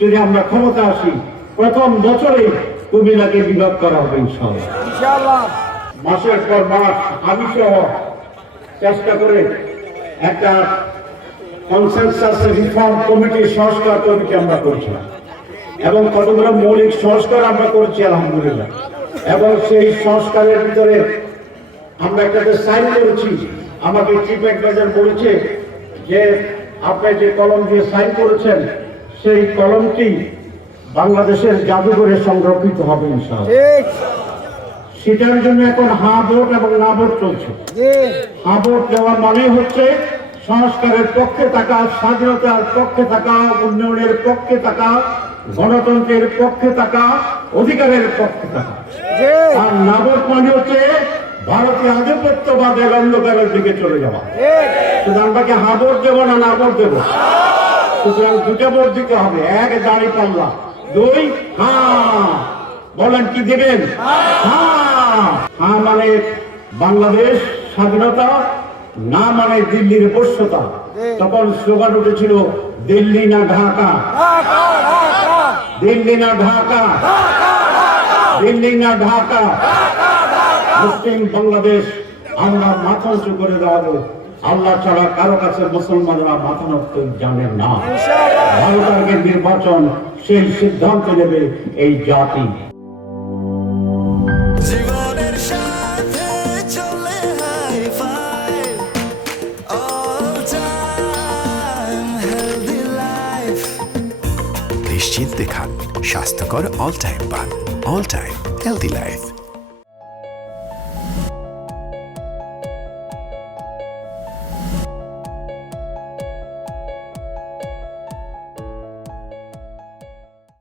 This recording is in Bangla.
যদি আমরা ক্ষমতা আসি প্রথম বছরে কুমিল্লাকে বিভাগ করা হবে ইনশাআল্লাহ। মাসের পর মাস আমি সহ চেষ্টা করে একটা কনসেনসাস রিফর্ম কমিটির সংস্কার কমিটি আমরা করছিলাম এবং কতগুলো মৌলিক সংস্কার আমরা করেছি আলহামদুলিল্লাহ। এবং সেই সংস্কারের ভিতরে আমরা একটাতে সাইন করেছি। আমাকে চিফ অ্যাডভাইজার বলেছে যে আপনি যে কলম দিয়ে সাইন করেছেন সেই কলমটি বাংলাদেশের জাদুঘরে সংরক্ষিত হবে ইনশাআল্লাহ। সেটার জন্য এখন হ্যাঁ ভোট এবং না ভোট চলছে। হ্যাঁ ভোট দেওয়ার মানে হচ্ছে সংস্কারের পক্ষে থাকা, স্বাধীনতার পক্ষে থাকা, উন্নয়নের পক্ষে থাকা, গণতন্ত্রের পক্ষে থাকা, অধিকারের পক্ষে থাকা। আর না ভোট মানে হচ্ছে ভারতীয় আধিপত্যবাদের অন্ধকারের দিকে চলে যাওয়া। সুতরাং আমাকে হ্যাঁ ভোট দেবো না না ভোট দেবো? সুতরাং দুটো ভোট দিতে হবে। এক, দাঁড়িয়ে পাল্লা। দুই, হ্যাঁ। বলেন কি দেবেন? হ্যাঁ। হ্যাঁ মানে বাংলাদেশ স্বাধীনতা, না মানে দিল্লির বশ্যতা। তখন স্লোগান উঠেছিল দিল্লি না ঢাকা, দিল্লি না ঢাকা, দিল্লি না ঢাকা। মুসলিম বাংলাদেশ আমরা মাথা উঁচু করে দাঁড়াবো। আল্লাহ ছাড়া কারো কাছে মুসলমানরা মাথা নত জানেন না। ভারতের নির্বাচন সেই সিদ্ধান্ত নেবে এই জাতি। জীবনের সাথে চলে hi fi all time healthy life. নিশ্চিন্তে খান, স্বাস্থ্যকর অল টাইম পান। All time healthy life.